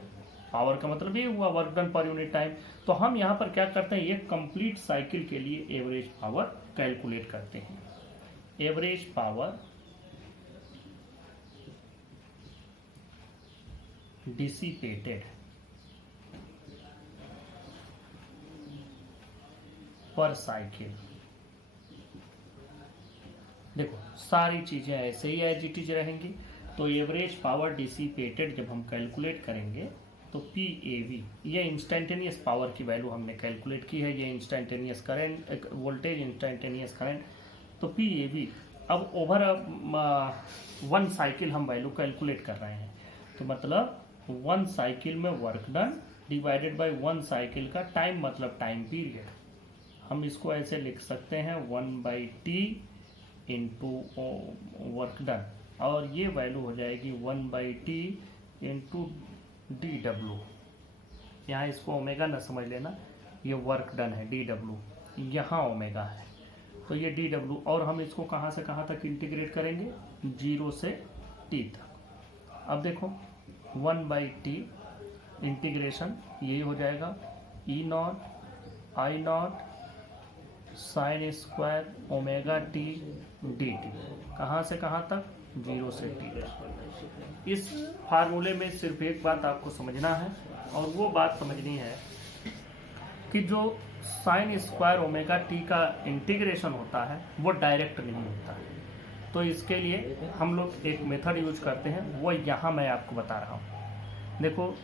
power का मतलब ये हुआ work done per unit time. तो हम यहाँ पर क्या करते हैं, एक कंप्लीट साइकिल के लिए एवरेज पावर कैलकुलेट करते हैं। एवरेज पावर डिसिपेटेड पर साइकिल। देखो सारी चीजें ऐसे ही एज इट इज रहेंगी। तो एवरेज पावर डिसिपेटेड जब हम कैलकुलेट करेंगे तो PAV, ये इंस्टेंटेनियस पावर की वैल्यू हमने कैलकुलेट की है, ये instantaneous current voltage, instantaneous current. तो PAV अब ओवर वन साइकिल हम वैल्यू कैलकुलेट कर रहे हैं, तो मतलब वन साइकिल में work done divided by one cycle का टाइम, मतलब टाइम पीरियड। हम इसको ऐसे लिख सकते हैं 1/T इंटू वर्क डन, और ये वैल्यू हो जाएगी 1/T इंटू DW। यहाँ इसको ओमेगा ना समझ लेना, ये वर्क डन है DW, यहाँ ओमेगा है, तो ये DW। और हम इसको कहाँ से कहाँ तक इंटीग्रेट करेंगे, 0 से T तक। अब देखो 1/T इंटीग्रेशन यही हो जाएगा E0 I0 sign square omega T dt, कहाँ से कहाँ तक, 0 से T तक। इस फार्मूले में सिर्फ एक बात आपको समझना है, और वो बात समझनी है कि जो साइन स्क्वायर ओमेगा T का इंटीग्रेशन होता है वो डायरेक्ट नहीं होता है। तो इसके लिए हम लोग एक मेथड यूज करते हैं, वो यहाँ मैं आपको बता रहा हूँ। देखो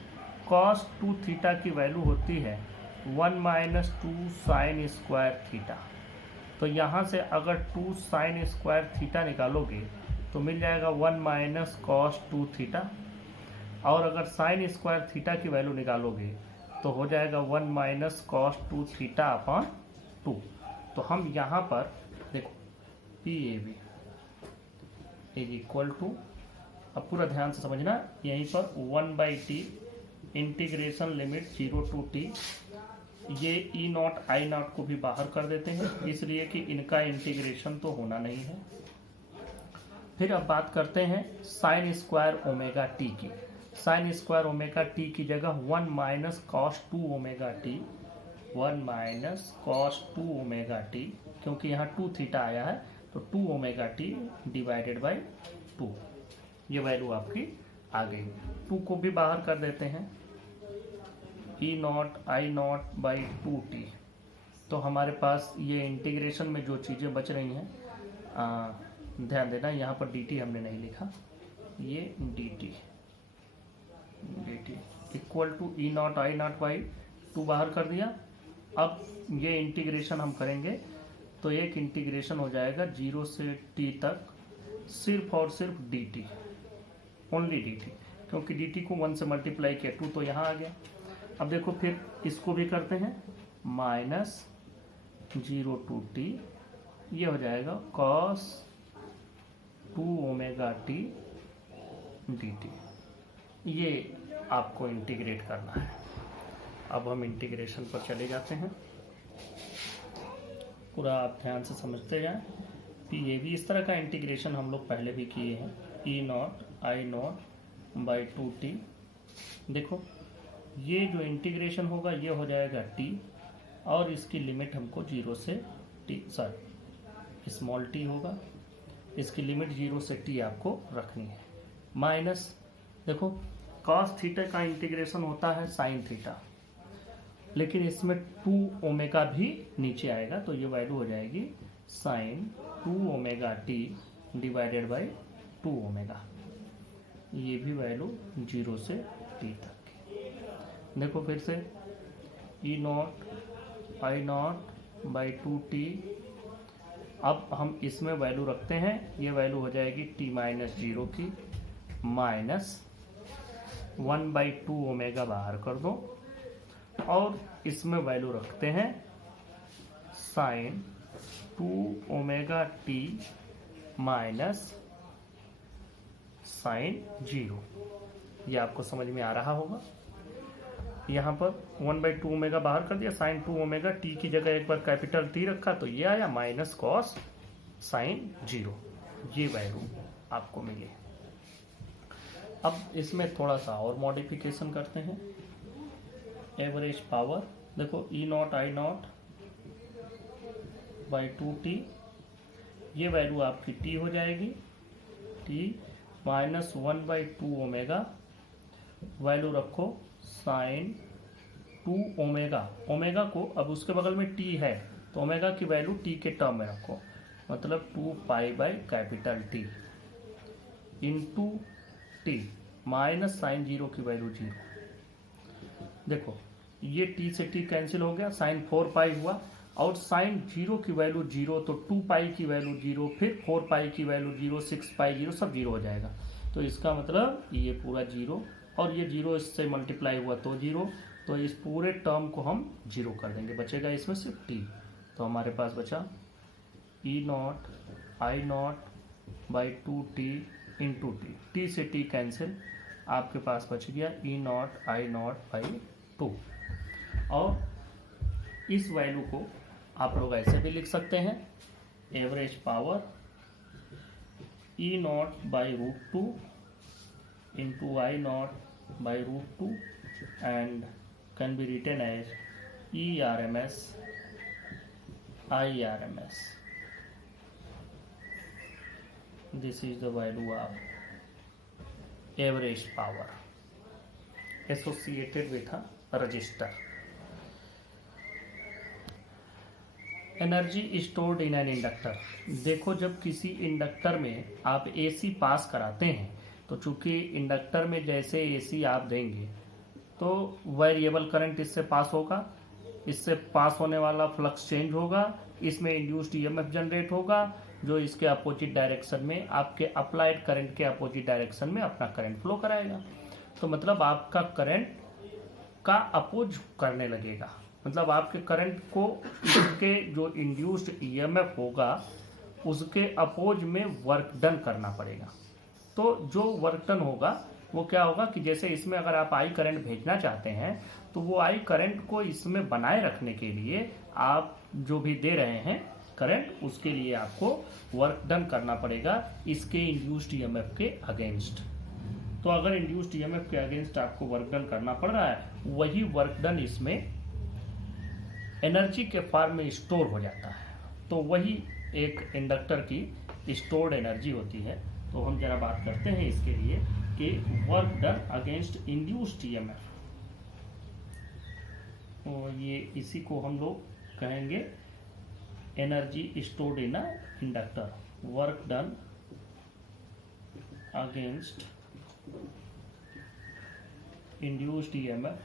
cos 2 थीटा की वैल्यू होती है 1 - 2 साइन स्क्वायर थीटा। तो यहाँ से अगर 2 साइन स्क्वायर थीटा निकालोगे तो मिल जाएगा 1 - cos 2 थीटा, और अगर साइन स्क्वायर थीटा की वैल्यू निकालोगे तो हो जाएगा 1 - cos 2 थीटा अपॉन 2। तो हम यहाँ पर देखो PAV इज इक्वल टू, अब पूरा ध्यान से समझना, यहीं पर 1/T integration limit 0 to T, ये E0 I0 को भी बाहर कर देते हैं, इसलिए कि इनका इंटीग्रेशन तो होना नहीं है। फिर अब बात करते हैं साइन स्क्वायर ओमेगा T की। साइन स्क्वायर ओमेगा T की जगह 1 - cos 2 omega T, 1 - cos 2 omega T, क्योंकि यहाँ 2 थीटा आया है तो 2 ओमेगा T डिवाइडेड बाई 2, ये वैल्यू आपकी आ गई। 2 को भी बाहर कर देते हैं, E0 I0 बाई 2T। तो हमारे पास ये इंटीग्रेशन में जो चीज़ें बच रही हैं, ध्यान देना यहाँ पर dt हमने नहीं लिखा, ये dt equal to E0 I0 by 2 बाहर कर दिया। अब ये इंटीग्रेशन हम करेंगे तो एक इंटीग्रेशन हो जाएगा 0 से T तक, सिर्फ और सिर्फ dt, ओनली dt, क्योंकि dt को 1 से मल्टीप्लाई किया 2 तो यहाँ आ गया। अब देखो फिर इसको भी करते हैं, -0 to T, ये हो जाएगा cos 2 ओमेगा T dt। ये आपको इंटीग्रेट करना है। अब हम इंटीग्रेशन पर चले जाते हैं, पूरा आप ध्यान से समझते जाएं। PAV इस तरह का इंटीग्रेशन हम लोग पहले भी किए हैं, E0 I0 बाई 2T। देखो ये जो इंटीग्रेशन होगा ये हो जाएगा T, और इसकी लिमिट हमको 0 से T, सॉरी स्मॉल t होगा, इसकी लिमिट 0 से T आपको रखनी है। माइनस देखो cos थीटा का इंटीग्रेशन होता है साइन थीटा, लेकिन इसमें 2 ओमेगा भी नीचे आएगा, तो ये वैल्यू हो जाएगी sine 2 omega T divided by 2 omega, ये भी वैल्यू 0 से T तक की। देखो फिर से E0 I0 बाई 2T, अब हम इसमें वैल्यू रखते हैं, ये वैल्यू हो जाएगी T-0 की, माइनस 1/2 ओमेगा बाहर कर दो, और इसमें वैल्यू रखते हैं sine 2 omega T minus sine 0। ये आपको समझ में आ रहा होगा। यहाँ पर 1/2 ओमेगा बाहर कर दिया, साइन 2 ओमेगा, T की जगह एक बार कैपिटल T रखा तो ये आया माइनस कॉस साइन 0, ये वैल्यू आपको मिली। अब इसमें थोड़ा सा और मॉडिफिकेशन करते हैं। एवरेज पावर देखो E naught I naught by 2t, ये वैल्यू आपकी t हो जाएगी, t माइनस 1/2 ओमेगा, वैल्यू रखो साइन 2 ओमेगा, ओमेगा को अब उसके बगल में t है तो ओमेगा की वैल्यू t के टर्म में रखो, मतलब 2π/T into T minus sine 0 की वैल्यू 0। देखो ये t से t कैंसिल हो गया, साइन 4π हुआ, और साइन 0 की वैल्यू 0 तो 2π की वैल्यू 0, फिर 4π की वैल्यू 0, 6π 0, सब 0 हो जाएगा। तो इसका मतलब ये पूरा 0 और ये 0 इससे मल्टीप्लाई हुआ तो 0, तो इस पूरे टर्म को हम 0 कर देंगे, बचेगा इसमें सिर्फ t। तो हमारे पास बचा E naught I naught by 2t into T से t कैंसिल, आपके पास बच गया E naught I naught by 2। और इस वैल्यू को आप लोग ऐसे भी लिख सकते हैं, average power E naught by √2 into I naught by √2 and can be written as ERMS IRMS। This is the value of average power associated with a resistor। Energy stored in an inductor, देखो जब किसी inductor में आप AC पास कराते हैं तो चूंकि inductor में जैसे AC आप देंगे तो वेरिएबल करंट इससे पास होगा, इससे पास होने वाला फ्लक्स चेंज होगा, इसमें इंड्यूस्ड EMF जनरेट होगा जो इसके अपोजिट डायरेक्शन में, आपके अप्लाइड करंट के अपोजिट डायरेक्शन में अपना करंट फ्लो कराएगा। तो मतलब आपका करंट का अपोज करने लगेगा, मतलब आपके करंट को इसके जो इंड्यूस्ड EMF होगा उसके अपोज में वर्क डन करना पड़ेगा। तो जो वर्क डन होगा वो क्या होगा कि जैसे इसमें अगर आप आई करंट भेजना चाहते हैं तो वो आई करंट को इसमें बनाए रखने के लिए आप जो भी दे रहे हैं करंट, उसके लिए आपको वर्क डन करना पड़ेगा इसके इंड्यूस्ड EMF के अगेंस्ट। तो अगर इंड्यूस्ड EMF के अगेंस्ट आपको वर्क डन करना पड़ रहा है, वही वर्क डन इसमें एनर्जी के फॉर्म में स्टोर हो जाता है, तो वही एक इंडक्टर की स्टोर्ड एनर्जी होती है। तो हम जरा बात करते हैं इसके लिए कि work done against induced EMF, और ये इसी को हम लोग कहेंगे energy stored in a inductor, work done against induced EMF।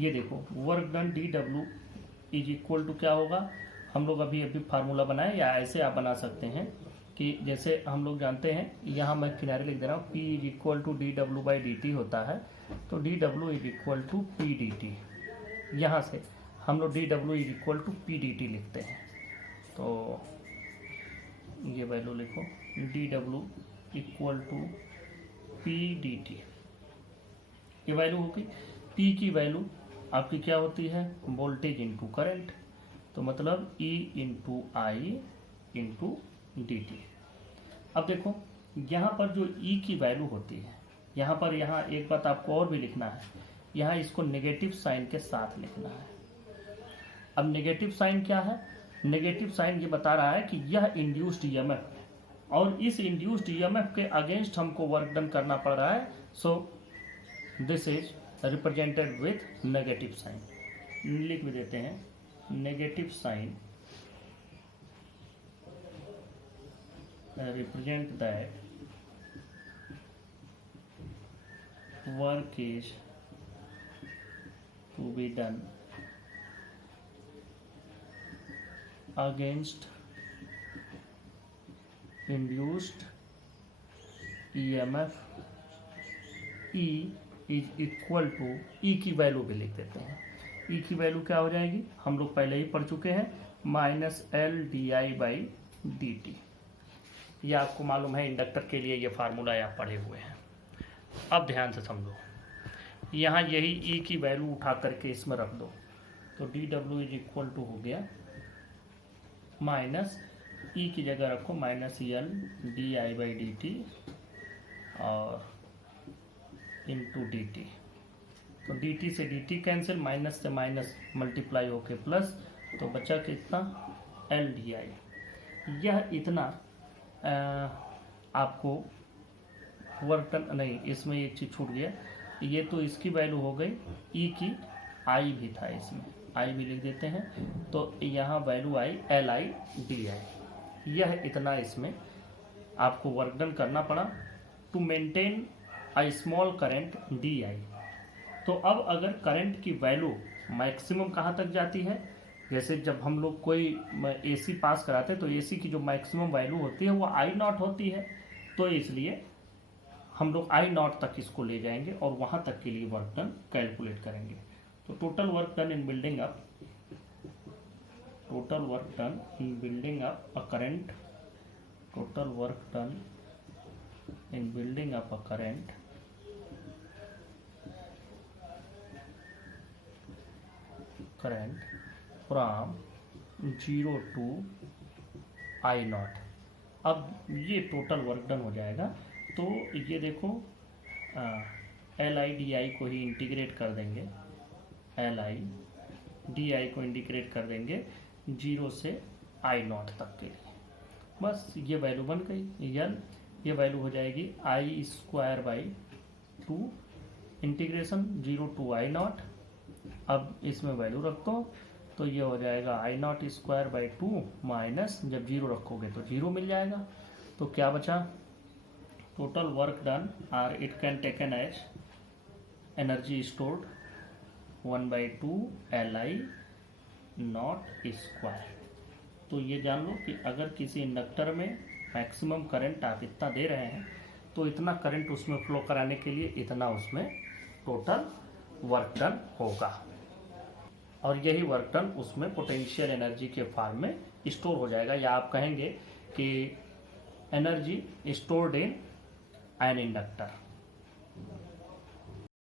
ये देखो work done dW is equal to क्या होगा, हम लोग अभी फार्मूला बनाए, या ऐसे आप बना सकते हैं कि जैसे हम लोग जानते हैं, यहाँ मैं किनारे लिख दे रहा हूँ, P is equal to dW/dt होता है, तो dW is equal to PdT। यहाँ से हम लोग dW is equal to PdT लिखते हैं, तो ये वैल्यू लिखो dW इक्वल टू PdT, ये वैल्यू होगी। P की वैल्यू आपकी क्या होती है, वोल्टेज इंटू करंट, तो मतलब E इंटू आई इंटू dt। अब देखो यहाँ पर जो E की वैल्यू होती है, यहाँ पर एक बात आपको और भी लिखना है, यहाँ इसको नेगेटिव साइन के साथ लिखना है। अब नेगेटिव साइन क्या है, नेगेटिव साइन ये बता रहा है कि यह इंड्यूस्ड EMF है और इस इंड्यूस्ड EMF के अगेंस्ट हमको वर्क डन करना पड़ रहा है, so this is represented with negative sign. लिख भी देते हैं negative sign represent that work is to be done against induced EMF। E is equal to, E की वैल्यू भी लिख देते हैं, E की वैल्यू क्या हो जाएगी, हम लोग पहले ही पढ़ चुके हैं, -LdI/dt। ये आपको मालूम है, इंडक्टर के लिए ये फार्मूला आप पढ़े हुए हैं। अब ध्यान से समझो, यहाँ यही E की वैल्यू उठा करके इसमें रख दो, तो dW इज इक्वल टू हो गया माइनस E की जगह रखो -LdI/dt और इंटू डी टी। तो डी टी से डी टी कैंसिल, माइनस से माइनस मल्टीप्लाई होके प्लस, तो बचा कितना एल डी आई। यह इतना आपको वर्क डन, नहीं इसमें एक चीज़ छूट गया, ये तो इसकी वैल्यू हो गई, ई की आई भी था इसमें, आई भी लिख देते हैं, तो यहाँ value I L I D I. यह इतना इसमें आपको वर्क डन करना पड़ा to maintain I small current D I. तो अब अगर करंट की वैल्यू मैक्सिमम कहाँ तक जाती है, जैसे जब हम लोग कोई एसी पास कराते हैं तो एसी की जो मैक्सिमम वैल्यू होती है वो आई नॉट होती है, तो इसलिए हम लोग आई नॉट तक इसको ले जाएंगे और वहाँ तक के लिए वर्क डन कैलकुलेट करेंगे। तो total work done in building up, total work done in building up a current, total work done in building up a current from 0 to I naught। अब ये टोटल वर्क डन हो जाएगा। तो ये देखो L I D आई को ही integrate कर देंगे, एल आई डी आई को इंटीग्रेट कर देंगे 0 से आई नॉट तक के लिए। बस ये वैल्यू बन गई एल, ये वैल्यू हो जाएगी I square by 2 integration 0 to I naught. अब इसमें वैल्यू रख दो तो ये हो जाएगा I naught square by 2 minus, जब 0 रखोगे तो 0 मिल जाएगा। तो क्या बचा, total work done are it can taken as energy stored 1/2 L I naught square. तो ये जान लो कि अगर किसी इंडक्टर में मैक्सिमम करंट आप इतना दे रहे हैं तो इतना करंट उसमें फ्लो कराने के लिए इतना उसमें टोटल वर्क डन होगा, और यही वर्क डन उसमें पोटेंशियल एनर्जी के फॉर्म में स्टोर हो जाएगा, या आप कहेंगे कि energy stored in an inductor.